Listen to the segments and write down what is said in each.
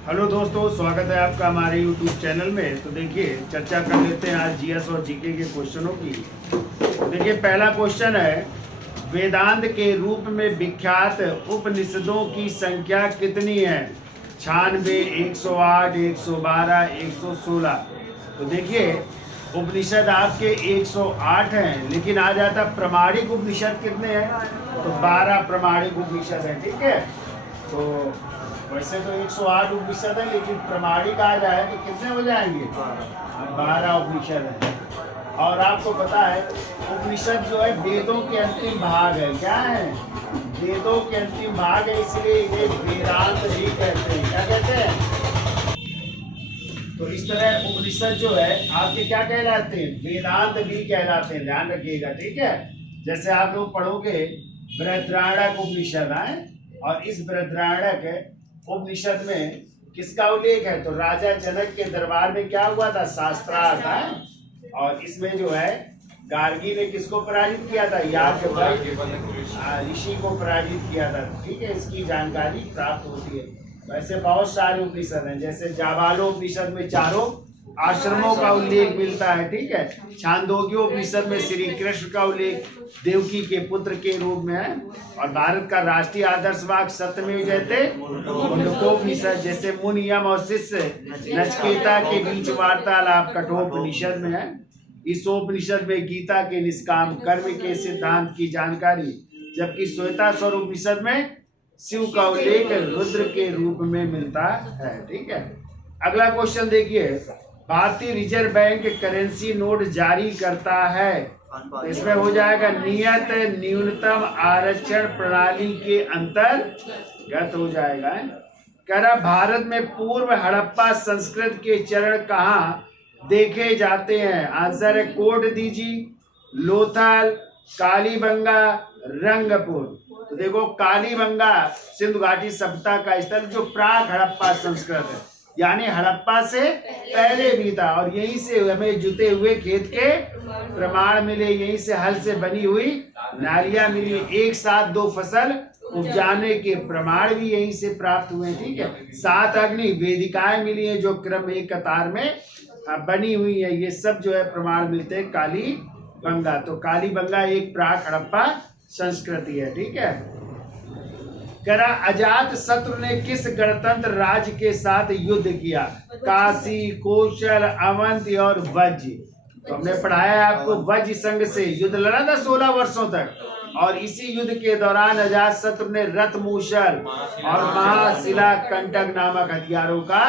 Hello दोस्तों, स्वागत है आपका हमारे YouTube चैनल में। तो देखिए, चर्चा कर लेते हैं आज जीएस और जीके के क्वेश्चनों की। तो देखिए, पहला क्वेश्चन है, वेदांत के रूप में विख्यात उपनिषदों की संख्या कितनी है? 96, 108, 112, 116। तो देखिए, उपनिषद आपके 108 हैं, लेकिन आ जाता प्रमाणिक उपनिषद कितने हैं? तो 12 प्रमाणिक उपनिषद हैं। ठीक है, तो वैसे तो 108 उपनिषद है, लेकिन प्रमाणिक आ जाए तो कितने हो जाएंगे? 12 उपनिषद है। और आपको पता है, उपनिषद जो है वेदों के अंतिम भाग है। क्या है? वेदों के अंतिम भाग है, इसलिए इन्हें वेदांत भी कहते हैं। क्या कहते हैं? तो इस तरह उपनिषद जो है आपके क्या कहलाते हैं? वेदांत भी कहलाते हैं। ध्यान रखिएगा, ठीक है। जैसे आप लोग पढ़ोगे बृहद्रारण्यक उपनिषद है, और इस बृहद्रारण्यक उपनिषद में किसका उल्लेख है? तो राजा जनक के दरबार में क्या हुआ था? शास्त्रार्थ है। और इसमें जो है गार्गी ने किसको पराजित किया था? याज्ञवल्क्य ऋषि को पराजित किया था। ठीक है, इसकी जानकारी प्राप्त होती है। वैसे बहुत सारे उपनिषद हैं, जैसे जाबालो उपनिषद में चारों आश्रमों का उल्लेख मिलता है। ठीक है, छांदोग्य उपनिषद में श्री कृष्ण का उल्लेख देवकी के पुत्र के रूप में है। और भारत का राष्ट्रीय आदर्श वाक्य सत्यमेव जयते मुंडकोपनिषद, जैसे मुनि यम और शिष्य नचिकेता के बीच वार्तालाप कठोपनिषद में है। इस उपनिषद में गीता के निष्काम कर्म के सिद्धांत की जानकारी, जबकि श्वेताश्वर उपनिषद में शिव का उल्लेख रुद्र के रूप में मिलता है। ठीक है, अगला क्वेश्चन देखिए, भारतीय रिजर्व बैंक करेंसी नोट जारी करता है, तो इसमें हो जाएगा नियत न्यूनतम आरक्षण प्रणाली के अंतर्गत हो जाएगा। कह रहा, भारत में पूर्व हड़प्पा संस्कृत के चरण कहाँ देखे जाते हैं? आंसर है, कोट दीजिए, लोथल, कालीबंगा, रंगपुर। तो देखो, कालीबंगा सिंधु घाटी सभ्यता का स्थल जो प्राक हड़प्पा संस्कृत है, यानी हड़प्पा से पहले भी था। और यहीं से हमें जुते हुए खेत के प्रमाण मिले, यहीं से हल से बनी हुई नालियां मिली, एक साथ 2 फसल उपजाने के प्रमाण भी यहीं से प्राप्त हुए। ठीक है, 7 अग्नि वेदिकाएं मिली है जो क्रम एक कतार में बनी हुई है। ये सब जो है प्रमाण मिलते हैं कालीबंगा। तो कालीबंगा एक प्राक हड़प्पा संस्कृति है। ठीक है, करा, अजात शत्रु ने किस गणतंत्र राज्य के साथ युद्ध किया? काशी, कौशल, अवंती और वज्र। तो हमने पढ़ाया है आपको, वज्र संघ से युद्ध लड़ा था 16 वर्षों तक। और इसी युद्ध के दौरान अजात शत्रु ने रथमूषल और महाशिला कंटक नामक हथियारों का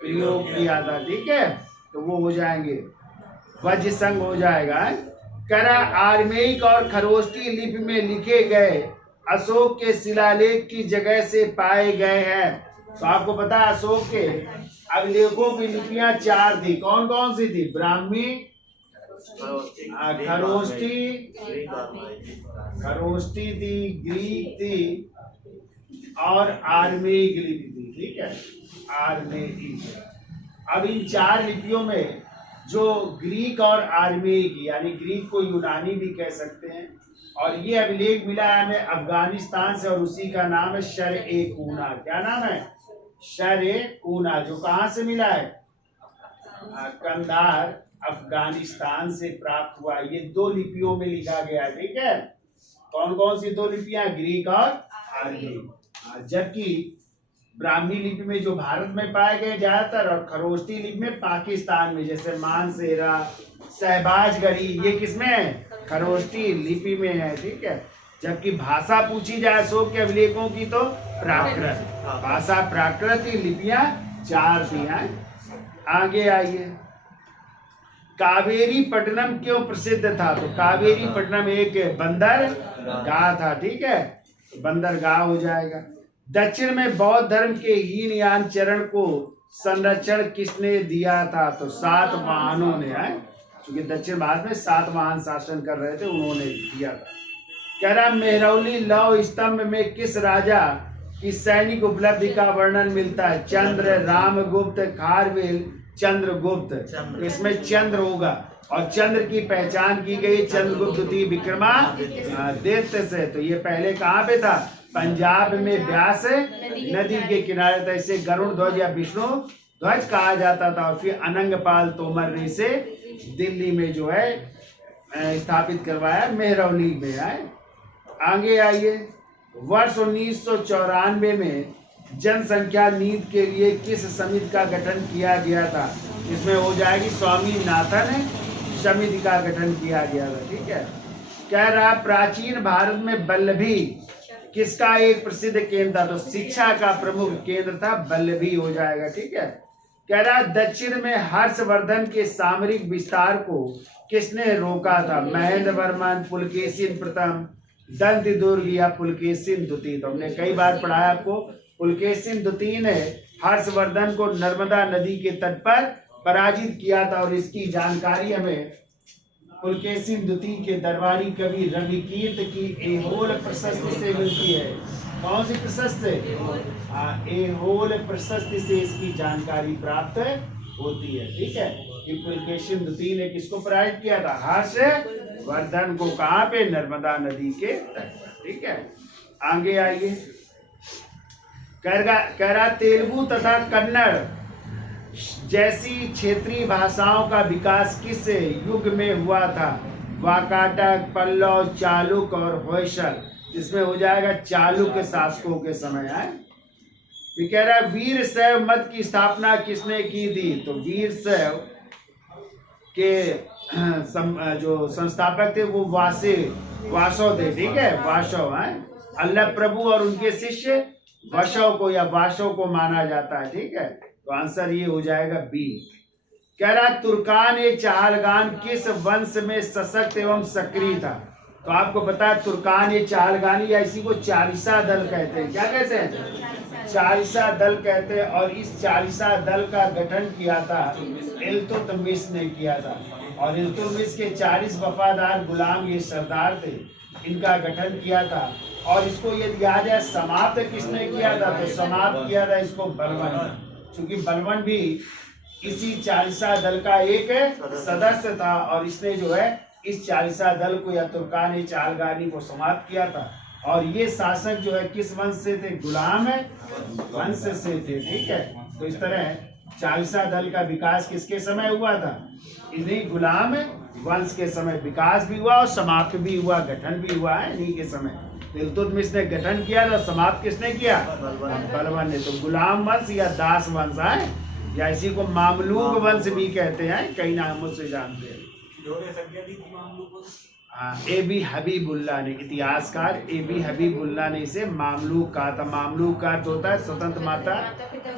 प्रयोग किया था। ठीक है, तो वो हो जाएंगे, वज्र संघ हो जाएगा। करा, आर्मेयिक और खरोष्टी लिपि में लिखे गए अशोक के शिलालेख की जगह से पाए गए हैं। तो आपको पता है, अशोक के अभिलेखों की लिपियां 4 थी। कौन कौन सी थी? ब्राह्मी, खरोष्टी थी, ग्रीक थी, और आर्मेयिक लिपि थी। ठीक है, आर्मेयिक। अब इन 4 लिपियों में जो ग्रीक और आर्मेयिक, यानी ग्रीक को यूनानी भी कह सकते हैं, और ये अभिलेख मिला है हमें अफगानिस्तान से, और उसी का नाम है शर-ए-कूना। क्या नाम है? शर-ए-कूना। जो कहाँ से मिला है? कंधार, अफगानिस्तान से प्राप्त हुआ। ये 2 लिपियों में लिखा गया। ठीक है, कौन कौन सी 2 लिपियां? ग्रीक और आर्मेयिक। जबकि ब्राह्मी लिपि में जो भारत में पाए गए ज्यादातर, और खरोष्टी लिपि में पाकिस्तान में, जैसे मानसेरा, सहबाजगढ़ी, ये किसमें है? खरोष्टी लिपि में है। ठीक है, जबकि भाषा पूछी जाए अशोक के अभिलेखों की तो प्राकृत भाषा, प्राकृत लिपियां 4 थी। आगे आइए, कावेरी पट्टनम क्यों प्रसिद्ध था? तो कावेरी पट्टनम एक बंदरगाह था। ठीक है, बंदरगाह हो जाएगा। दक्षिण में बौद्ध धर्म के हीनयान चरण को संरक्षण किसने दिया था? तो सातवाहनों ने है, क्योंकि दक्षिण भारत में सातवाहन शासन कर रहे थे, उन्होंने दिया था। कह रहा, मेहरौली लौह स्तंभ में किस राजा की सैनिक उपलब्धि का वर्णन मिलता है? चंद्र, रामगुप्त, खारवेल, चंद्रगुप्त। इसमें चंद्र होगा, और चंद्र की पहचान की गई चंद्रगुप्त द्वितीय विक्रमादित्य से। तो ये पहले कहाँ पे था? पंजाब में ब्यास नदी के किनारे था। इसे गरुड़ ध्वज या विष्णु ध्वज कहा जाता था। और फिर अनंगपाल तोमर ने इसे दिल्ली में जो है स्थापित करवाया, मेहरौली में है। आगे आइए, वर्ष 1994 में जनसंख्या नीति के लिए किस समिति का गठन किया गया था? इसमें हो जाएगी स्वामीनाथन समिति का गठन किया गया था। ठीक है। कह रहा प्राचीन भारत में वल्लभी किसका एक प्रसिद्ध केंद्र था? तो शिक्षा का प्रमुख केंद्र था, वल्लभी हो जाएगा। ठीक है। कह रहा दक्षिण में हर्षवर्धन के सामरिक विस्तार को किसने रोका था? महेंद्र वर्मन, पुलकेशिन प्रथम, दंत दुर्ग या पुलकेशिन द्वितीय। तो हमने कई बार पढ़ाया आपको, पुलकेशिन द्वितीय ने हर्षवर्धन को नर्मदा नदी के तट पर पराजित किया था। और इसकी जानकारी हमें पुलकेशिन द्वितीय के दरबारी कवि रविकीर्त की ऐहोल प्रशस्ति से मिलती है। कौन सी प्रशस्ति? ऐहोल प्रशस्ति से इसकी जानकारी प्राप्त होती है। ठीक है। कि पुलकेशिन द्वितीय ने किसको पराजित किया था? हर्षवर्धन को। कहाँ पे? नर्मदा नदी के तट पर। ठीक है। आगे आइए, कह रहा तेलुगु तथा कन्नड़ जैसी क्षेत्रीय भाषाओं का विकास किस युग में हुआ था? वाकाटक, पल्लव, चालुक और होयसल। इसमें हो जाएगा चालुक्य शासकों के समय है। ये कह रहा है वीर शैव मत की स्थापना किसने की थी? तो वीर शैव के जो संस्थापक थे वो वासव थे। ठीक है, वासव है। अल्लाह प्रभु और उनके शिष्य वशव को या वासव को माना जाता है। ठीक है। तो आंसर ये हो जाएगा बी। कह रहा तुर्कान ए चाहलगान किस वंश में सशक्त एवं सक्रिय था? तो आपको पता है तुर्कान ए चाहलगानी या इसी को चालीसा दल कहते हैं। क्या कहते हैं? चालीसा दल कहते हैं। और इस चालीसा दल का गठन किया था इल्तुतमिश ने किया था। और इल्तुतमिश के 40 वफादार गुलाम ये सरदार थे, इनका गठन किया था। और इसको यदि याद है समाप्त किसने किया था? तो समाप्त किया था इसको बलवन। क्योंकि बलवन भी इसी चालीसा दल का एक सदस्य था। और इसने जो है इस चालीसा दल को या तुर्कान चाहलगानी को समाप्त किया था। और ये शासक जो है किस वंश से थे? गुलाम वंश से थे। ठीक है। तो इस तरह चालीसा दल का विकास किसके समय हुआ था? इन्हीं गुलाम वंश के समय विकास भी हुआ और समाप्त भी हुआ, गठन भी हुआ है इन्हीं के समय। इल्तुतमिश ने गठन किया था, समाप्त किसने किया? बलवन ने। तो गुलाम वंश या दास वंश है, या इसी को मामलूक वंश भी कहते हैं, कई नामों से जानते हैं। हाँ, ए.बी. हबीबुल्लाह ने, इतिहासकार ए.बी. हबीबुल्लाह ने इसे मामलूक कहा था। मामलूक का अर्थ होता है स्वतंत्र माता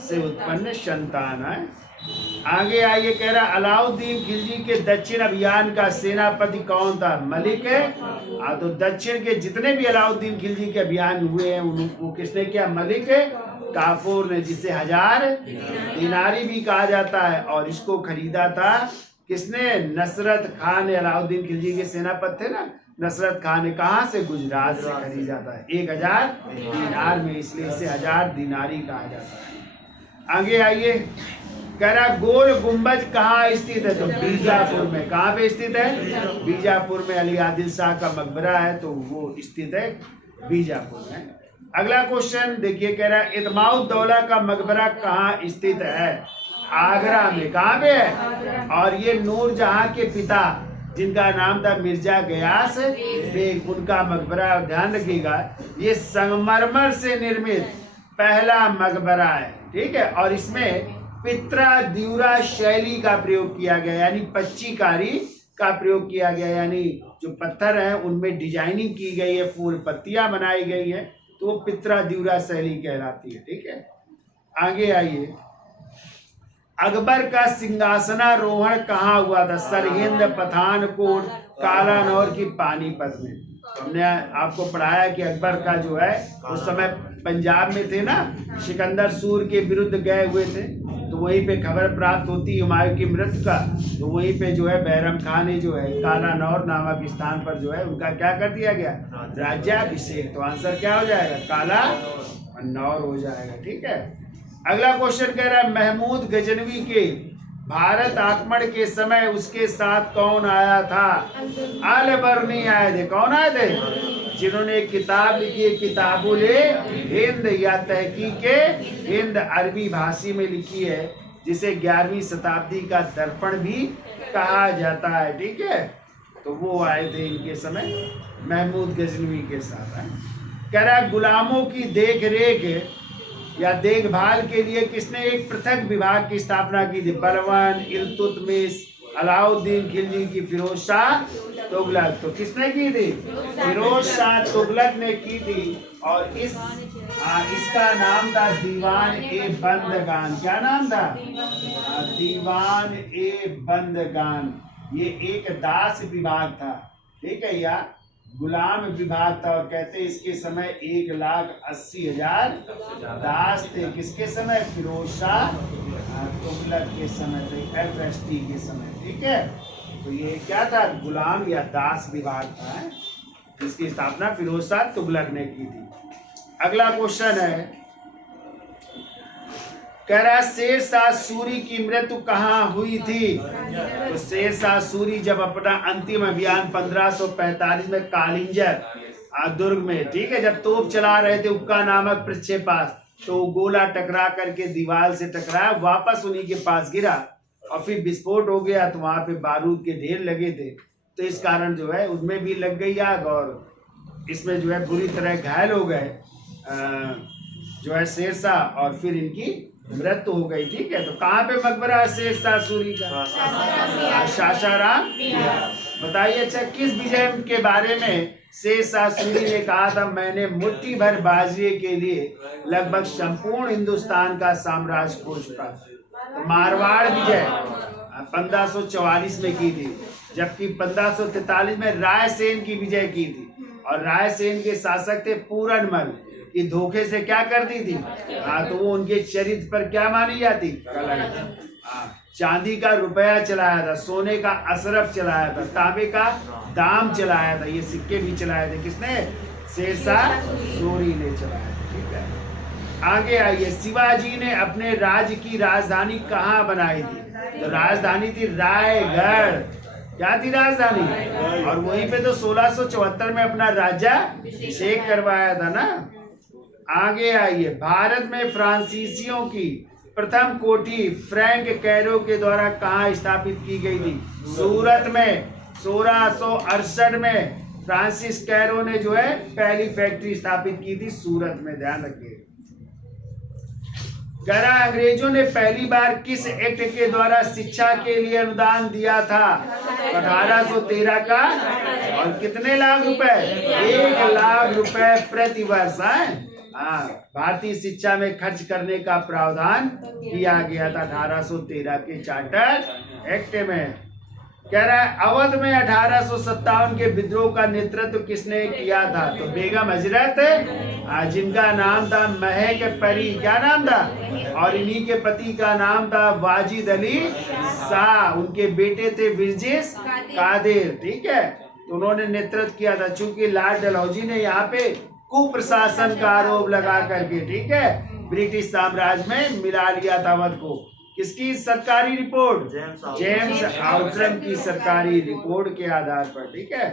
से उत्पन्न संतान है। आगे आइए, कह रहा अलाउद्दीन खिलजी के दक्षिण अभियान का सेनापति कौन था? मलिक है। तो दक्षिण के जितने भी अलाउद्दीन खिलजी के अभियान हुए हैं उनको किसने किया? मलिक काफूर ने, जिसे 1000 दिनारी भी कहा जाता है। और इसको खरीदा था किसने? नसरत खान। अलाउद्दीन खिलजी के सेनापति थे ना नसरत खान ने। कहाँ से? गुजरात से खरीदा था 1000 दिनार में, इसलिए इसे 1000 दिनारी कहा जाता है। आगे आइए, कह रहा गोल गुंबज कहाँ स्थित है? तो बीजापुर में। कहाँ पे स्थित है? बीजापुर में। अली आदिल शाह का मकबरा है तो वो स्थित है बीजापुर में। अगला क्वेश्चन देखिए, कह रहा है इत्माउद्दौला का मकबरा कहाँ स्थित है? आगरा में। कहाँ पे है? और ये नूरजहां के पिता जिनका नाम था मिर्जा गयास बेग, उनका मकबरा। ध्यान रखिएगा ये संगमरमर से निर्मित पहला मकबरा है। ठीक है। और इसमें पित्रा द्यूरा शैली का प्रयोग किया गया, यानी पच्चीकारी का प्रयोग किया गया, यानी जो पत्थर है उनमें डिजाइनिंग की गई है, फूल पत्तियां बनाई गई है, तो वो पित्रा द्यूरा शैली कहलाती है। ठीक है। आगे आइए, अकबर का सिंहासनारोहण कहाँ हुआ था? सरहिंद, पठानकोट, कालानौर की पानीपत में। हमने आपको पढ़ाया कि अकबर का जो है उस समय पंजाब में थे ना, सिकंदर सूर के विरुद्ध गए हुए थे, तो वहीं पे खबर प्राप्त होती हुमायूं की मृत्यु का। तो वहीं पे जो है बैरम खान ने जो है कालानौर नामक स्थान पर जो है उनका क्या कर दिया गया? राज्याभिषेक। तो आंसर क्या हो जाएगा? कालानौर हो जाएगा। ठीक है। अगला क्वेश्चन कह रहा है महमूद गजनवी के भारत आक्रमण के समय उसके साथ कौन आया था? अल बर्नी आए थे। कौन आए थे? जिन्होंने एक किताब लिखी है किताबुल हिंद या तहकीक हिंद, अरबी भाषी में लिखी है, जिसे 11वीं शताब्दी का दर्पण भी कहा जाता है। ठीक है, तो वो आए थे इनके समय महमूद गजनवी के साथ। कह रहा है गुलामों की देख रेख या देखभाल के लिए किसने एक पृथक विभाग की स्थापना की थी? बलवान, इल्तुतमिश, अलाउद्दीन खिलजी की फिरोज शाह तुगलक। तो किसने की थी? फिरोज शाह तुगलक ने की थी। और इसका नाम था दीवान ए बंदगान। क्या नाम था? दीवान ए बंदगान। ये एक दास विभाग था, ठीक है, या गुलाम विभाग था। और कहते हैं इसके समय 1,80,000 दास थे। किसके समय? फिरोज शाह तुगलक के समय थे, FST के समय। ठीक है, तो ये क्या था? गुलाम या दास विभाग था, जिसकी स्थापना फिरोज शाह तुगलक ने की थी। अगला क्वेश्चन है, कह रहा शेर शाह सूरी की मृत्यु कहाँ हुई थी? तो शेर शाह सूरी जब अपना अंतिम अभियान 1545 में कालिंजर दुर्ग में, ठीक है, जब तोप चला रहे थे उक्का नामक प्रक्षेपास्त्र, तो गोला टकरा करके दीवार से टकराया, वापस उन्हीं के पास गिरा और फिर विस्फोट हो गया। तो वहां पे बारूद के ढेर लगे थे, तो इस कारण जो है उनमें भी लग गई आग और इसमें जो है बुरी तरह घायल हो गए जो है शेर शाह, और फिर इनकी मृत्यु हो गई। ठीक है, तो कहाँ पे मकबरा है शेर शाह सूरी का? सासाराम। बताइए अच्छा, किस विजय के बारे में शेर शाह सूरी ने कहा था? मैंने मुट्ठी भर बाजरे के लिए लगभग संपूर्ण हिंदुस्तान का साम्राज्य खो चुका। तो मारवाड़ विजय 1544 में की थी, जबकि 1543 में रायसेन की विजय की थी। और रायसेन के शासक थे पूरनमल, कि धोखे से क्या कर दी थी? तो वो उनके चरित्र पर क्या मानी जाती? चांदी का रुपया चलाया था, सोने का अशरफ चलाया था, तांबे का दाम चलाया था, ये सिक्के भी चलाए थे। किसने? शेर शाह सूरी ने चलाया। ठीक है, आगे आइए, शिवाजी ने अपने राज्य की राजधानी कहाँ बनाई थी? तो राजधानी थी रायगढ़। क्या थी राजधानी? और वहीं पे तो 1674 में अपना राज्याभिषेक करवाया था ना। आगे आइए, भारत में फ्रांसीसियों की प्रथम कोठी फ्रैंक कैरो के द्वारा कहाँ स्थापित की गई थी? सूरत में 1668 में फ्रांसिस कैरो ने जो है पहली फैक्ट्री स्थापित की थी सूरत में, ध्यान रखिए। कह रहा अंग्रेजों ने पहली बार किस एक्ट के द्वारा शिक्षा के लिए अनुदान दिया था? 1813 का। और कितने लाख रुपए? 1 लाख रुपए प्रति वर्ष। भारतीय शिक्षा में खर्च करने का प्रावधान किया गया था 1813 के चार्टर एक्ट में। कह रहा है अवध में 1857 के विद्रोह का नेतृत्व किसने किया था? तो बेगम हजरत, जिनका नाम था महक परी। क्या नाम था? और इन्हीं के पति का नाम था वाजिद अली शाह। उनके बेटे थे विजिस कादिर। ठीक है, तो उन्होंने नेतृत्व किया था। चूंकि लॉर्ड डलहौजी ने यहाँ पे कुप्रशासन का आरोप लगा करके, ठीक है, ब्रिटिश साम्राज्य में मिला लिया था अवध को। किसकी सरकारी रिपोर्ट? जेम्स आउटरम की सरकारी रिपोर्ट के आधार पर। ठीक है,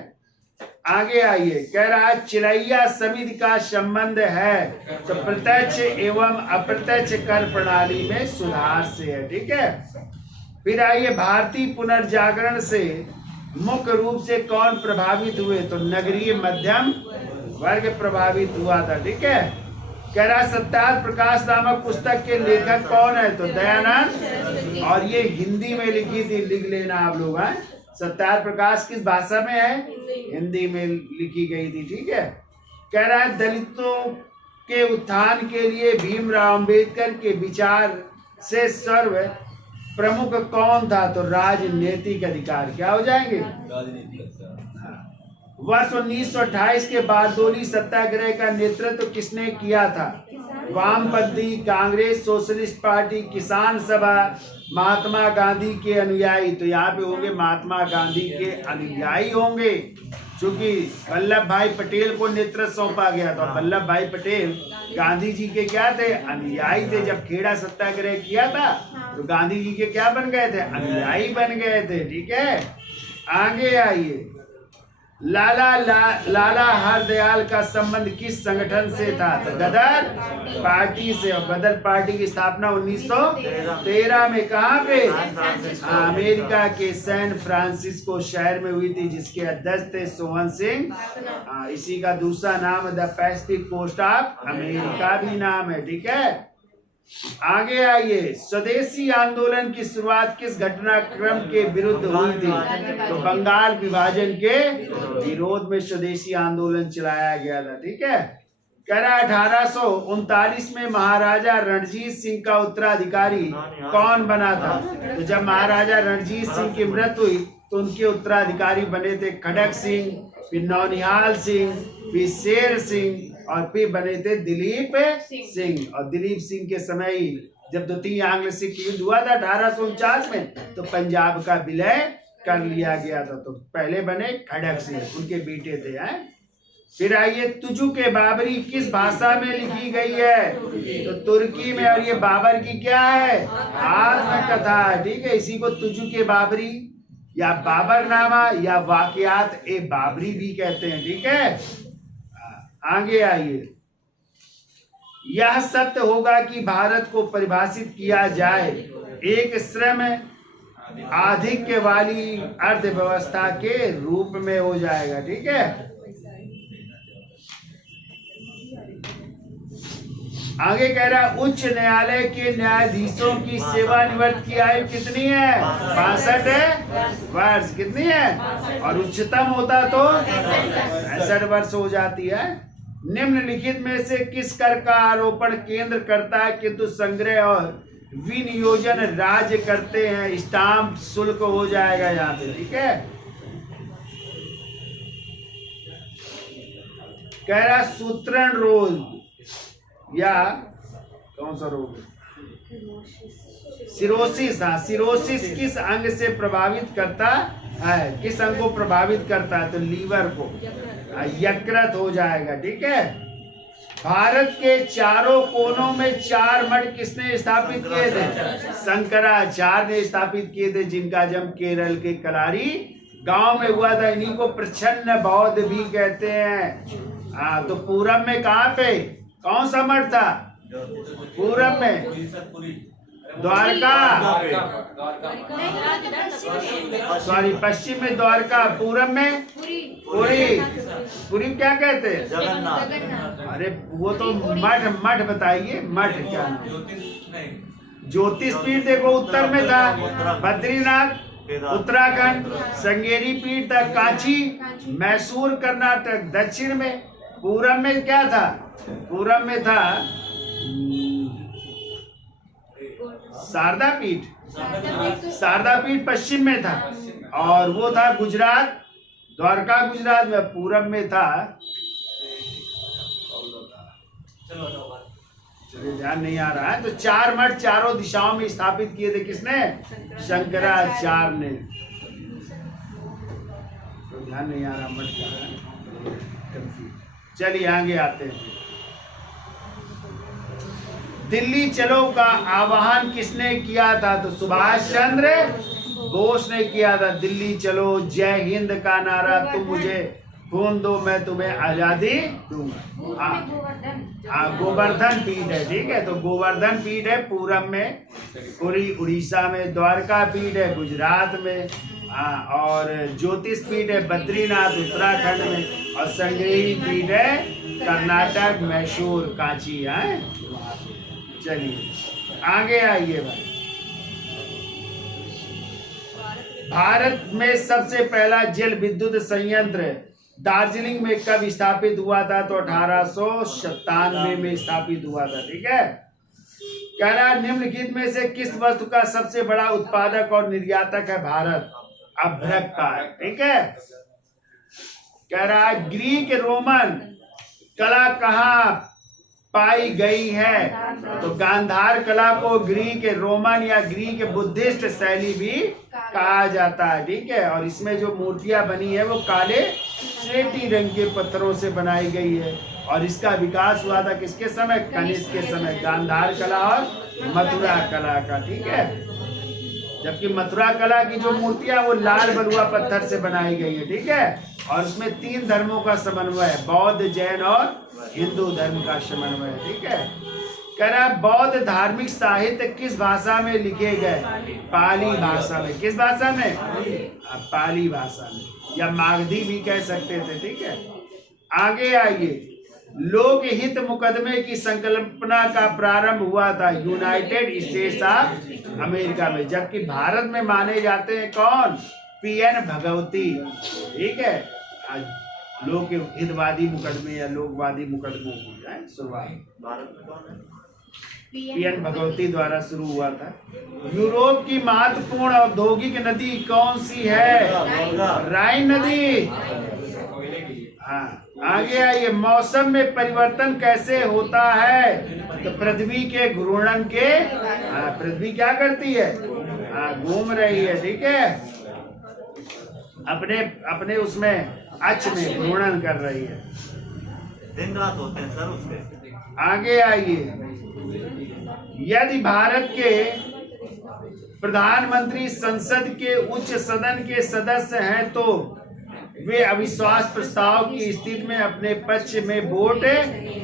आगे आइए, कह रहा है चिरैया समिति का संबंध है तो प्रत्यक्ष एवं अप्रत्यक्ष कर प्रणाली में सुधार से है। ठीक है, फिर आइए, भारतीय पुनर्जागरण से मुख्य रूप से कौन प्रभावित हुए? तो नगरीय मध्यम वर्ग प्रभावित हुआ था। ठीक है, कह रहा सत्यार्थ प्रकाश नामक पुस्तक के लेखक कौन है? तो दयानंद। और ये हिंदी में लिखी थी, लिख लेना आप लोग। सत्यार्थ प्रकाश किस भाषा में है? हिंदी में लिखी गई थी। ठीक है, कह रहा है दलितों के उत्थान के लिए भीमराव अंबेडकर के विचार से सर्व प्रमुख कौन था? तो राजनीतिक अधिकार। क्या हो जाएंगे? वर्ष 1928 के बारडोली सत्याग्रह का नेतृत्व किसने किया था? वामपंथी, कांग्रेस, सोशलिस्ट पार्टी, किसान सभा, महात्मा गांधी के अनुयायी। तो यहाँ पे होंगे महात्मा गांधी के अनुयायी होंगे, क्योंकि वल्लभ भाई पटेल को नेतृत्व सौंपा गया था। वल्लभ भाई पटेल गांधी जी के क्या थे? अनुयायी थे। जब खेड़ा सत्याग्रह किया था तो गांधी जी के क्या बन गए थे? अनुयायी बन गए थे। ठीक है, आगे आइए, लाला हरदयाल का संबंध किस संगठन से था? तो गदर पार्टी से। और गदर पार्टी की स्थापना 1913 में कहाँ पे? अमेरिका के सैन फ्रांसिस्को शहर में हुई थी, जिसके अध्यक्ष थे सोहन सिंह। इसी का दूसरा नाम the pacific coast of America भी नाम है। ठीक है, आगे आइए। स्वदेशी आंदोलन की शुरुआत किस घटनाक्रम के विरुद्ध हुई थी? तो बंगाल विभाजन के विरोध में स्वदेशी आंदोलन चलाया गया था। ठीक है, कह रहा 1839 में महाराजा रणजीत सिंह का उत्तराधिकारी कौन बना था? तो जब महाराजा रणजीत सिंह की मृत्यु हुई तो उनके उत्तराधिकारी बने थे खड़क सिंह, फिर नौनिहाल सिंह, फिर शेर सिंह, और फिर बने थे दिलीप सिंह। और दिलीप सिंह के समय ही जब द्वितीय आंग्ल सिख युद्ध हुआ था 1849 में, तो पंजाब का विलय कर लिया गया था। तो पहले बने खड़क सिंह, उनके बेटे थे। हैं, फिर आइए, तुजु के बाबरी किस भाषा में लिखी गई है? तो तुर्की में। और ये बाबर की क्या है? आत्मकथा। ठीक है, इसी को तुजु के बाबरी या बाबरनामा या वाकयात ए बाबरी भी कहते हैं। ठीक है, आगे आइए। यह सत्य होगा कि भारत को परिभाषित किया जाए एक श्रम आधिक्य वाली अर्थव्यवस्था के रूप में हो जाएगा। ठीक है, आगे कह रहा उच्च न्यायालय के न्यायाधीशों की सेवानिवृत्त की आयु कितनी है? 65 वर्ष। कितनी है? और उच्चतम होता तो 65 वर्ष हो जाती है। निम्नलिखित में से किस कर का आरोपण केंद्र करता है किंतु संग्रह और विनियोजन राज्य करते हैं? स्टाम्प शुल्क हो जाएगा यहाँ पे। ठीक है, कह रहा सूत्रण रोग या कौन सा रोग? सिरोसिस। हाँ, सिरोसिस किस अंग से प्रभावित करता है? किस अंग को प्रभावित करता है? तो लीवर को। यकृत हो जाएगा। ठीक है, भारत के चारों कोनों में 4 मठ किसने स्थापित किए थे? शंकराचार्य ने स्थापित किए थे, जिनका जन्म केरल के कलारी गांव में हुआ था। इन्हीं को प्रच्छन्न बौद्ध भी कहते हैं। हाँ, तो पूरब में कहाँ पे कौन सा मठ था? पूरब में द्वारका, सॉरी पश्चिम में द्वारका, पूरब में पुरी। पुरी क्या कहते हैं? जगन्नाथ। अरे वो तो मठ बताइए, मठ क्या? ज्योतिष पीठ देखो उत्तर में था, बद्रीनाथ उत्तराखंड, श्रृंगेरी पीठ था कांची मैसूर कर्नाटक दक्षिण में। पूरब में क्या था? पूरब में था शारदा पीठ। शारदा पीठ पश्चिम में था, और वो था गुजरात, द्वारका गुजरात में। पूरब में था, चलिए ध्यान नहीं आ रहा है। तो 4 मठ चारों दिशाओं में स्थापित किए थे। किसने? शंकराचार्य ने। तो ध्यान नहीं आ रहा मठ क्या है। चलिए आगे आते हैं। दिल्ली चलो का आह्वान किसने किया था? तो सुभाष चंद्र बोस ने किया था। दिल्ली चलो, जय हिंद का नारा, तुम मुझे खून दो मैं तुम्हें आजादी दूंगा। गोवर्धन पीठ है। ठीक है, तो गोवर्धन पीठ है पूरब में, पुरी उड़ीसा में, द्वारका पीठ है गुजरात में, और ज्योतिष पीठ है बद्रीनाथ उत्तराखंड में, और श्रृंगेरी पीठ है कर्नाटक मैसूर कांची है। चलिए आगे आइए भाई। भारत में सबसे पहला जल विद्युत संयंत्र दार्जिलिंग में कब स्थापित हुआ था? तो 1897 में स्थापित हुआ था। ठीक है, कह रहा निम्नलिखित में से किस वस्तु का सबसे बड़ा उत्पादक और निर्यातक है भारत? अभ्रक का है। ठीक है, कह रहा ग्रीक रोमन कला कहाँ पाई गई है? तो गांधार कला को ग्रीक रोमन या ग्रीक बुद्धिस्ट शैली भी कहा जाता है। ठीक है, और इसमें जो मूर्तियां बनी है वो काले स्लेटी रंग के पत्थरों से बनाई गई है, और इसका विकास हुआ था किसके समय? कनिष्क के समय। गांधार कला और मथुरा कला का। ठीक है, जबकि मथुरा कला की जो मूर्तियां वो लाल बलुआ पत्थर से बनाई गई है। ठीक है, और उसमें 3 धर्मों का समन्वय है, बौद्ध, जैन और हिंदू धर्म का समन्वय है। ठीक है। कह रहा है बौद्ध धार्मिक साहित्य किस भाषा में लिखे गए? पाली भाषा में। किस भाषा में? पाली भाषा में, या मागधी भी कह सकते थे। ठीक है। आगे आइए। लोकहित मुकदमे की संकल्पना का प्रारंभ हुआ था यूनाइटेड स्टेट्स ऑफ अमेरिका में, जबकि भारत में माने जाते हैं कौन? पीएन भगवती। ठीक है। लोकहितवादी मुकदमे या लोकवादी मुकदमों की शुरुआत भारत में कौन है? पीएन भगवती द्वारा शुरू हुआ था। यूरोप की महत्वपूर्ण औद्योगिक नदी कौन सी है? राइन नदी। हाँ। आगे आइए। मौसम में परिवर्तन कैसे होता है? तो पृथ्वी के घूर्णन के, पृथ्वी क्या करती है? घूम रही है। ठीक है। अपने अपने उसमें अक्ष में घूर्णन कर रही है। दिन रात होते हैं सर उसके। आगे आइए। यदि भारत के प्रधानमंत्री संसद के उच्च सदन के सदस्य हैं तो वे अविश्वास प्रस्ताव की स्थिति में अपने पक्ष में वोट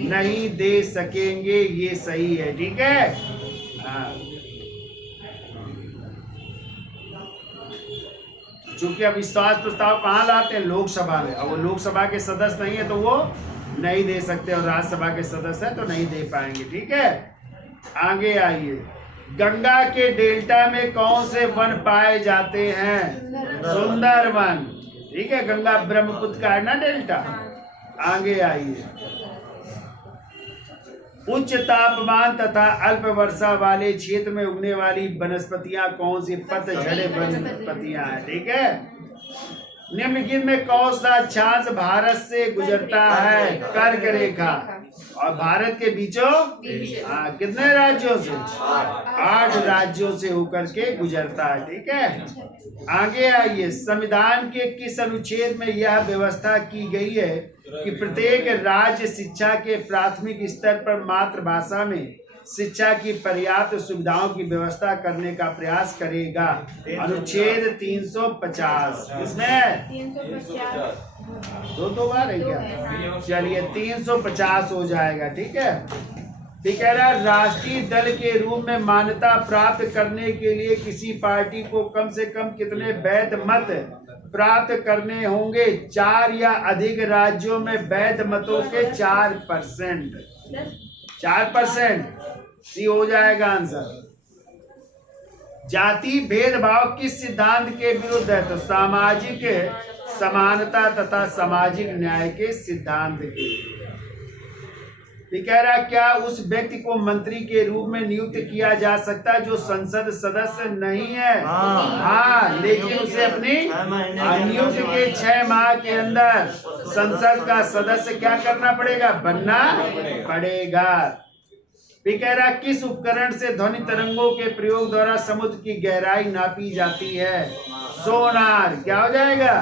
नहीं दे सकेंगे। ये सही है। ठीक है। हाँ। चूंकि अविश्वास प्रस्ताव कहाँ लाते हैं? लोकसभा में। और वो लोकसभा के सदस्य नहीं है तो वो नहीं दे सकते, और राज्यसभा के सदस्य है तो नहीं दे पाएंगे। ठीक है। आगे आइए। गंगा के डेल्टा में कौन से वन पाए जाते हैं? सुंदर वन। ठीक है। गंगा ब्रह्मपुत्र का है ना डेल्टा। आगे आइए। उच्च तापमान तथा अल्प वर्षा वाले क्षेत्र में उगने वाली वनस्पतियां कौन सी? पतझड़ वनस्पतियां हैं। ठीक है। निम्नलिखित में कौन सा अक्षांश भारत से गुजरता है? कर्क रेखा। और भारत के बीचों कितने राज्यों से? 8 राज्यों से होकर के गुजरता है। ठीक है। आगे आइए। संविधान के किस अनुच्छेद में यह व्यवस्था की गई है कि प्रत्येक राज्य शिक्षा के प्राथमिक स्तर पर मातृभाषा में शिक्षा की पर्याप्त सुविधाओं की व्यवस्था करने का प्रयास करेगा? अनुच्छेद 350। इसमें 2 बार है क्या? चलिए 350 हो जाएगा। ठीक है। ठीक है। राष्ट्रीय दल के रूप में मान्यता प्राप्त करने के लिए किसी पार्टी को कम से कम कितने वैध मत प्राप्त करने होंगे? 4 या अधिक राज्यों में वैध मतों के 4%। 4% सी हो जाएगा आंसर। जाति भेदभाव किस सिद्धांत के विरुद्ध है? तो सामाजिक समानता तथा सामाजिक न्याय के सिद्धांत के। कह रहा क्या उस व्यक्ति को मंत्री के रूप में नियुक्त किया जा सकता है जो संसद सदस्य नहीं है? हाँ, लेकिन उसे अपनी नियुक्ति के 6 माह के अंदर संसद का सदस्य क्या करना पड़ेगा? बनना पड़ेगा। कह रहा किस उपकरण से ध्वनि तरंगों के प्रयोग द्वारा समुद्र की गहराई नापी जाती है? सोनार। क्या हो जाएगा?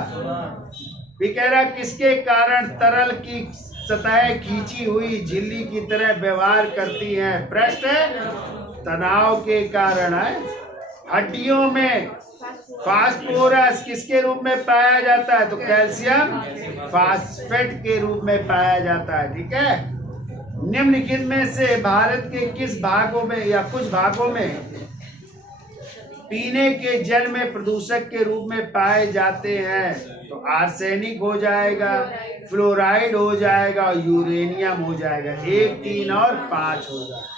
कह रहा किसके कारण तरल की सतह खींची हुई झिल्ली की तरह व्यवहार करती हैं? प्रश्न तनाव के कारण है। हड्डियों में फास्फोरस किसके रूप में पाया जाता है? तो कैल्शियम फास्फेट के रूप में पाया जाता है। ठीक है। निम्नलिखित में से भारत के किस भागों में या कुछ भागों में पीने के जल में प्रदूषक के रूप में पाए जाते हैं? तो आर्सेनिक हो जाएगा, फ्लोराइड हो जाएगा और यूरेनियम हो जाएगा। 1, 3 और 5 हो जाएगा।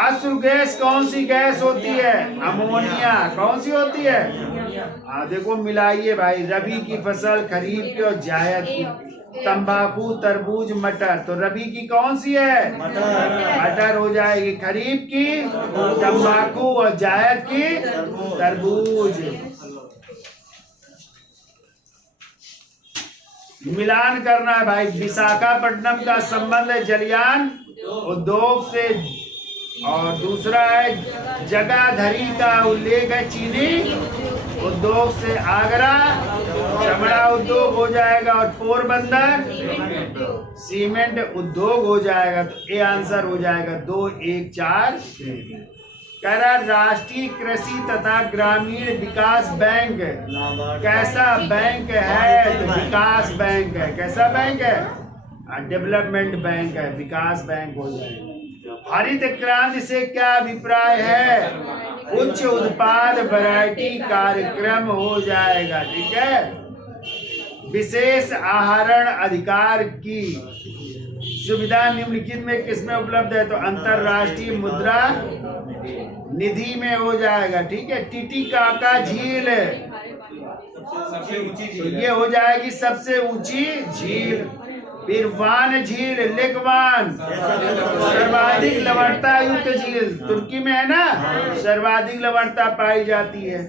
अश्रु गैस कौन सी गैस होती है? अमोनिया। कौन सी होती है? देखो मिलाइए भाई। रबी की फसल, खरीफ की और जायद की। तंबाकू, तरबूज, मटर। तो रबी की कौन सी है? मटर हो जाएगी। खरीफ की तंबाकू और जायद की तरबूज। मिलान करना है भाई। विशाखापट्टनम का संबंध है जलयान उद्योग से, और दूसरा है जगाधरी का उल्लेख है चीनी उद्योग से। आगरा चमड़ा उद्योग हो जाएगा, और पोरबंदर सीमेंट उद्योग हो जाएगा। तो ए आंसर हो जाएगा 2, 1, 4। कह रहा राष्ट्रीय कृषि तथा ग्रामीण विकास बैंक कैसा बैंक है? तो विकास बैंक है। कैसा बैंक है? डेवलपमेंट बैंक है, विकास बैंक हो जाएगा। हरित क्रांति से क्या अभिप्राय है? उच्च उत्पाद वैरायटी कार्यक्रम हो जाएगा। ठीक है। विशेष आहरण अधिकार की सुविधा निम्नलिखित में किसमें उपलब्ध है? तो अंतरराष्ट्रीय मुद्रा निधि में हो जाएगा। ठीक है। टिटिकाका झील तो ये हो जाएगी सबसे ऊंची झील। फिर वान झील, लेकवान सर्वाधिक लवणता युक्त झील तुर्की में है ना, सर्वाधिक लवणता पाई जाती है।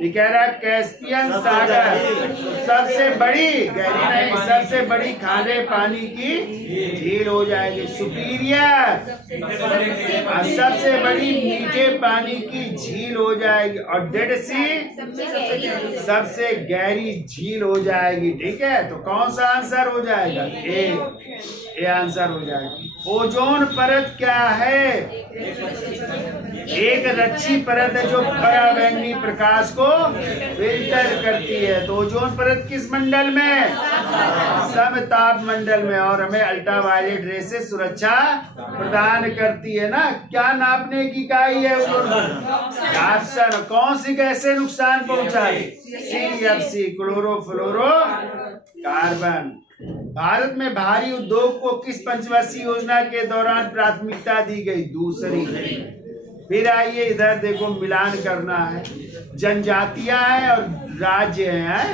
ये कह रहा है कैस्पियन सागर सबसे बड़ी, गहरी नहीं, सबसे बड़ी खारे पानी की झील हो जाएगी। सुपीरियर सबसे बड़ी मीठे पानी की झील हो जाएगी। और डेड सी सबसे गहरी झील हो जाएगी। ठीक है। तो कौन सा आंसर हो जाएगा? ए आंसर हो जाएगा। ओजोन परत क्या है? एक रच्छी परत है जो पराबैंगनी प्रकाश को फिल्टर करती है। तो ओजोन परत किस मंडल में? समताप मंडल में। और हमें अल्ट्रावायलेट रे से सुरक्षा प्रदान करती है ना। क्या नापने की इकाई है ओजोन परत? कौन सी गैस से नुकसान पहुंचाए? CFC chlorofluoro carbon. भारत में भारी उद्योग को किस पंचवर्षीय योजना के दौरान प्राथमिकता दी गई? दूसरी। फिर आइए इधर देखो, मिलान करना है। जनजातियां हैं और राज्य हैं।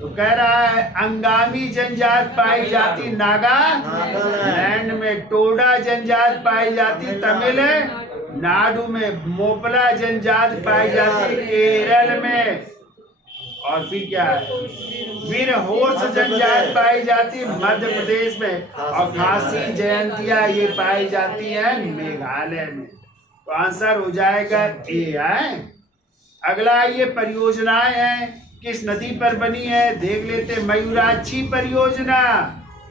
तो कह रहा है अंगामी जनजात पाई जाती नागालैंड में, टोडा जनजात पाई जाती तमिलनाडु में, मोपला जनजात पाई जाती केरल में। और फिर क्या है? वीर होर्स जनजात पाई जाती मध्य प्रदेश में। और खासी जयंतिया ये पाई जाती है मेघालय में। तो आंसर हो जाएगा ए है। अगला ये परियोजनाएं हैं किस नदी पर बनी है? देख लेते। मयूराक्षी परियोजना,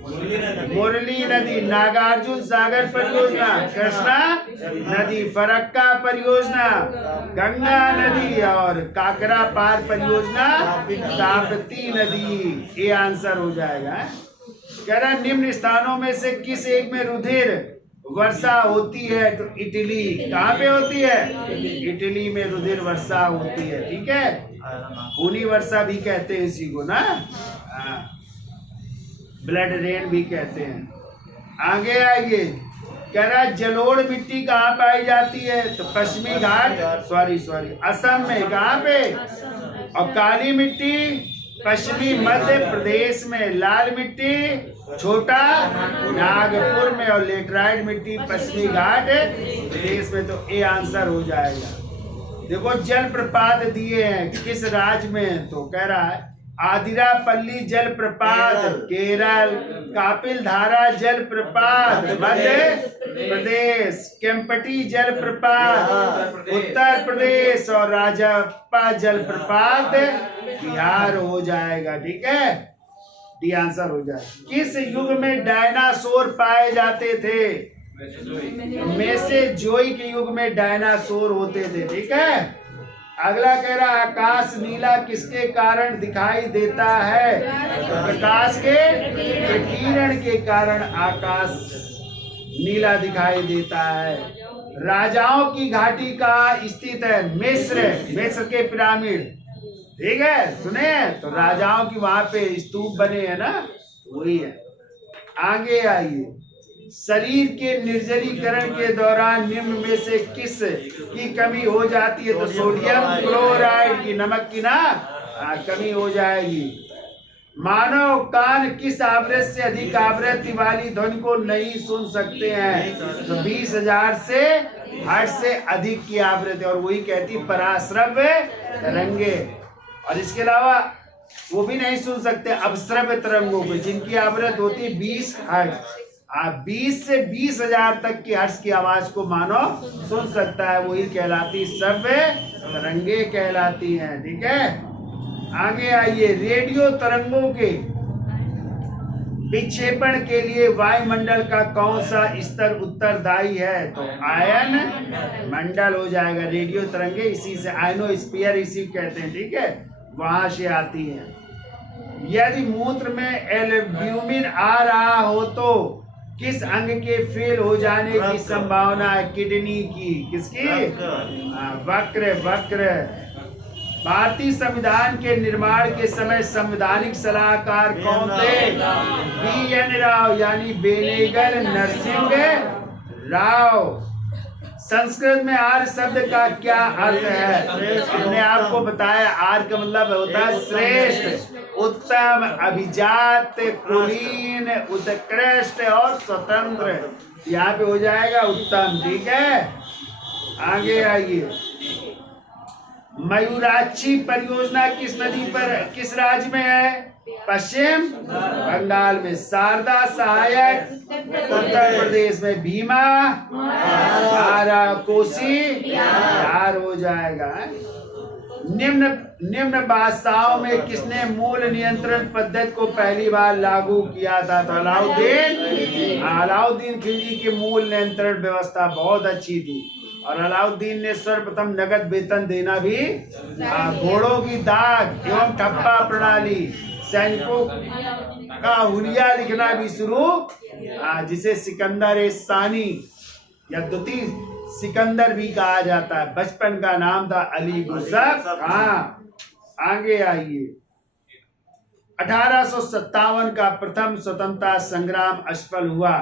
मुरली नदी, नागार्जुन सागर परियोजना, कृष्णा नदी, फरक्का परियोजना, गंगा नदी और काकरा पार परियोजना, ताप्ती नदी। ये आंसर हो जाएगा। कह रहा निम्न स्थानों में से किस एक में रुधिर वर्षा होती है? तो इटली। कहाँ पे होती है? इटली में रुधिर वर्षा होती है। ठीक है। खूनी वर्षा भी कहते हैं इसी को ना, ब्लड रेन भी कहते हैं। आगे आइए। कह रहा जलोढ़ मिट्टी कहाँ पाई जाती है? तो पश्चिमी घाट सॉरी असम में। कहाँ पे? और काली मिट्टी पश्चिमी मध्य प्रदेश में, लाल मिट्टी छोटा नागपुर में और लेटराइट मिट्टी पश्चिमी घाट प्रदेश में। तो ए आंसर हो जाएगा। देखो जलप्रपात दिए हैं किस राज्य में? तो कह रहा है आदिरापल्ली जलप्रपात केरल, कापिल धारा जलप्रपात मध्य प्रदेश, केम्पटी जलप्रपात उत्तर प्रदेश और राजप्पा जलप्रपात बिहार हो जाएगा। ठीक है। डी आंसर हो जाएगा। किस युग में डायनासोर पाए जाते थे? मेसेजोइक युग में डायनासोर होते थे। ठीक है। अगला कह रहा आकाश नीला किसके कारण दिखाई देता है? प्रकाश के विकिरण के कारण आकाश नीला दिखाई देता है। राजाओं की घाटी कहाँ स्थित है? मिस्र के पिरामिड। ठीक है। सुने? तो राजाओं की वहां पे स्तूप बने हैं ना, वही है। आगे आइए। शरीर के निर्जलीकरण के दौरान निम्न में से किस की कमी हो जाती है? तो सोडियम क्लोराइड की, नमक की ना कमी हो जाएगी। मानव कान किस आवृत्ति से अधिक आवृत्ति वाली ध्वनि को नहीं सुन सकते हैं? तो 20,000 से हर्ट्ज से अधिक की आवृत्ति। और वही कहती पराश्रव्य तरंगे। और इसके अलावा वो भी नहीं सुन सकते अपश्रव्य तरंगों को, जिनकी आवृत्ति होती 20 हर्ट्ज। 20 से 20,000 तक की हर्ट्ज की आवाज को मानव सुन सकता है, वही कहलाती श्रव्य तरंगे कहलाती हैं। ठीक है। आगे आइए। रेडियो तरंगों के विक्षेपण के लिए वायुमंडल का कौन सा स्तर उत्तरदायी है? तो आयन मंडल हो जाएगा। रेडियो तरंगे इसी से, आयनोस्फीयर इसी कहते हैं, ठीक है, वहां से आती है। यदि मूत्र में एल्ब्यूमिन आ रहा हो तो किस अंग के फेल हो जाने की संभावना है? किडनी की। किसकी? वक्र। भारतीय संविधान के निर्माण के समय संवैधानिक सलाहकार कौन थे? BN राव, यानी बेनेगल नरसिंह राव। संस्कृत में आर्य शब्द का क्या अर्थ है? हमने आपको बताया, आर्य का मतलब होता है श्रेष्ठ, उत्तम, अभिजात, कुलीन, उत्कृष्ट और स्वतंत्र। यहाँ पे हो जाएगा उत्तम, ठीक है। आगे आइए। मयूराक्षी परियोजना किस नदी पर, किस राज्य में है? पश्चिम बंगाल में। शारदा सहायक उत्तर प्रदेश में। भीमा कोसी बिहार हो जाएगा। निम्न भाषाओं में किसने मूल नियंत्रण पद्धति को पहली बार लागू किया था? तो अलाउद्दीन खिलजी की मूल नियंत्रण व्यवस्था बहुत अच्छी थी और अलाउद्दीन ने सर्वप्रथम नगद वेतन देना भी, घोड़ों की दाग एवं ठप्पा प्रणाली, सैनिकों का हुलिया लिखना भी शुरू, जिसे सिकंदर सानी या द्वितीय सिकंदर भी कहा जाता है। बचपन का नाम था अली गुरसफ। आगे आइए। 1857 का प्रथम स्वतंत्रता संग्राम असफल हुआ।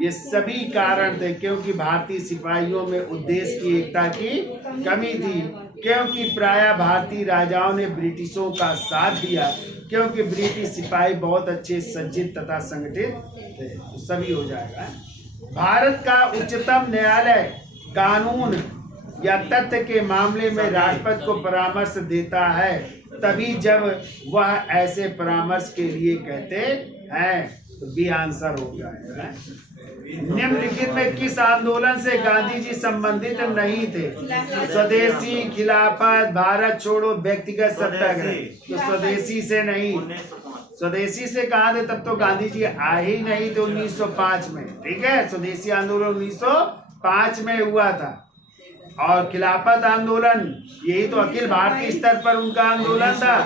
ये सभी कारण थे क्योंकि भारतीय सिपाहियों में उद्देश्य की एकता की कमी थी, क्योंकि प्रायः भारतीय राजाओं ने ब्रिटिशों का साथ दिया, क्योंकि ब्रिटिश सिपाही बहुत अच्छे सज्जित तथा संगठित थे। सभी हो जाएगा। भारत का उच्चतम न्यायालय कानून या तथ्य के मामले में राष्ट्रपति को परामर्श देता है तभी जब वह ऐसे परामर्श के लिए कहते हैं। तो बी आंसर हो जाएगा। निम्नलिखित में किस आंदोलन से गांधी जी संबंधित नहीं थे? स्वदेशी, खिलाफत, भारत छोड़ो, व्यक्तिगत सत्याग्रह। तो स्वदेशी से नहीं। स्वदेशी से कहा थे? तब तो गांधी जी आए ही नहीं थे 1905 में, ठीक है। स्वदेशी आंदोलन 1905 में हुआ था और खिलाफत आंदोलन यही तो अखिल भारतीय स्तर पर उनका आंदोलन था।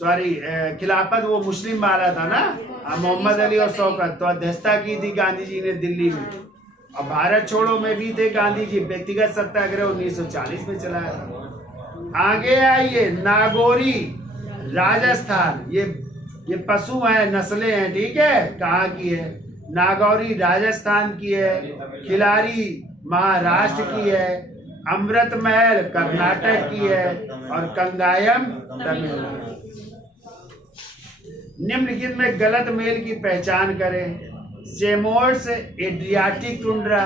सॉरी, खिलाफत वो मुस्लिम वाला था ना, मोहम्मद अली और शौकत, तो अध्यक्षता की थी गांधी जी ने दिल्ली में। और भारत छोड़ो में भी थे गांधी जी। व्यक्तिगत सत्याग्रह 1940 में चलाया था। आगे आइए। नागौरी राजस्थान, ये पशु हैं, नस्लें हैं, ठीक है। कहाँ की है? नागौरी राजस्थान की है, खिलारी महाराष्ट्र की है, अमृत महल कर्नाटक की है और कंगायम तमिलनाडु। निम्नलिखित में गलत मेल की पहचान करें। सेमोर्स एड्रियाटिक टुंड्रा,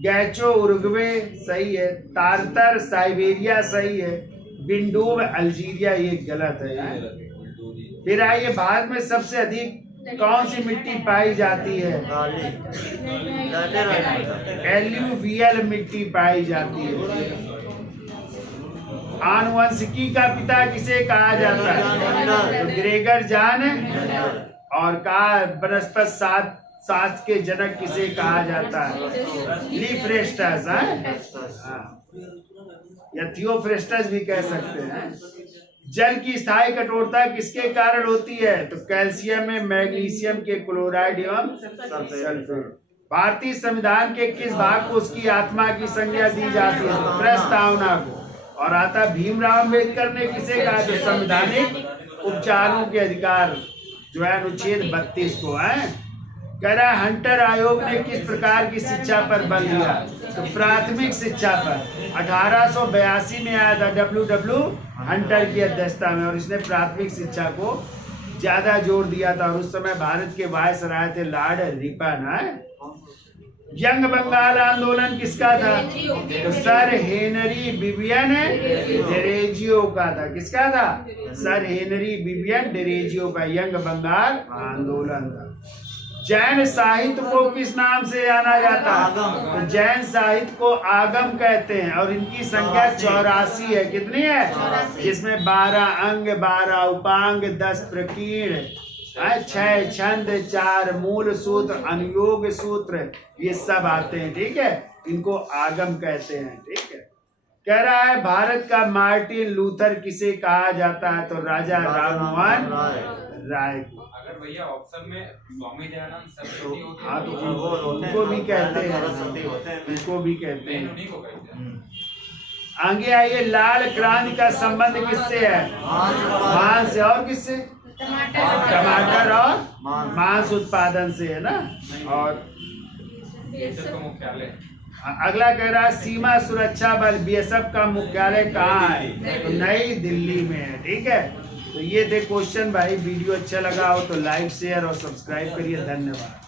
गैचो उरुग्वे सही है, तारतर साइबेरिया सही है, बिंडूब अल्जीरिया ये गलत है। फिर आइए, भारत में सबसे अधिक कौन सी मिट्टी पाई जाती है? एल्यूवियल मिट्टी पाई जाती है। आनुवंशिकी का पिता किसे कहा जाता है? तो ग्रेगर जान। और कहा वनस्पति शास्त्र के जनक किसे कहा जाता है? लीफ्रेस्टस या थियोफ्रेस्टस भी कह सकते हैं। जल की स्थायी कठोरता किसके कारण होती है? तो कैल्शियम में मैग्नीशियम के क्लोराइड एवं सल्फेट। भारतीय संविधान के किस भाग को उसकी आत्मा की संज्ञा दी जाती है? प्रस्तावना को। और आता भीमराव अम्बेडकर ने किसे कहा? तो संवैधानिक उपचारों के अधिकार जो है अनुच्छेद 32 को है। कह रहा है हंटर आयोग ने किस प्रकार की शिक्षा पर बल दिया? तो प्राथमिक शिक्षा पर। 1882 में आया था W हंटर की अध्यक्षता में और इसने प्राथमिक शिक्षा को ज्यादा जोर दिया था। और उस समय भारत के वायसराय थे लॉर्ड रिपन। यंग बंगाल आंदोलन किसका था? तो सर हेनरी विवियन डेरेजियो का था। किसका था? सर हेनरी विवियन डेरेजियो का यंग बंगाल आंदोलन था। जैन साहित्य को किस नाम से जाना जाता है? तो जैन साहित्य को आगम कहते हैं और इनकी संख्या 84 है। कितनी है? जिसमें 12 अंग, 12 उपांग, 10 प्रकीर्ण, छह छंद, चार मूल सूत्र, अनुयोग सूत्र, ये सब आते हैं। ठीक है, इनको आगम कहते हैं। ठीक है, कह रहा है भारत का मार्टिन लूथर किसे कहा जाता है? तो राजा राममोहन राय को। अगर भैया ऑप्शन में स्वामी दयानंद सरस्वती होते हाँ, तो हैं, उनको भी कहते हैं, सरस्वती होते हैं। उनको भी कहते मेन हैं। उन्हीं को कहते हैं। आगे आइए, लाल क्रांति का संबंध किससे है? मांस से। और किससे? टमाटर और मांस उत्पादन से है ना। और बीएसएफ का मुख्यालय अगला कह रहा है सीमा सुरक्षा बल बीएसएफ का मुख्यालय कहाँ है? तो नई दिल्ली में है। ठीक है, तो ये थे क्वेश्चन भाई। वीडियो अच्छा लगा हो तो लाइक शेयर और सब्सक्राइब करिए। धन्यवाद।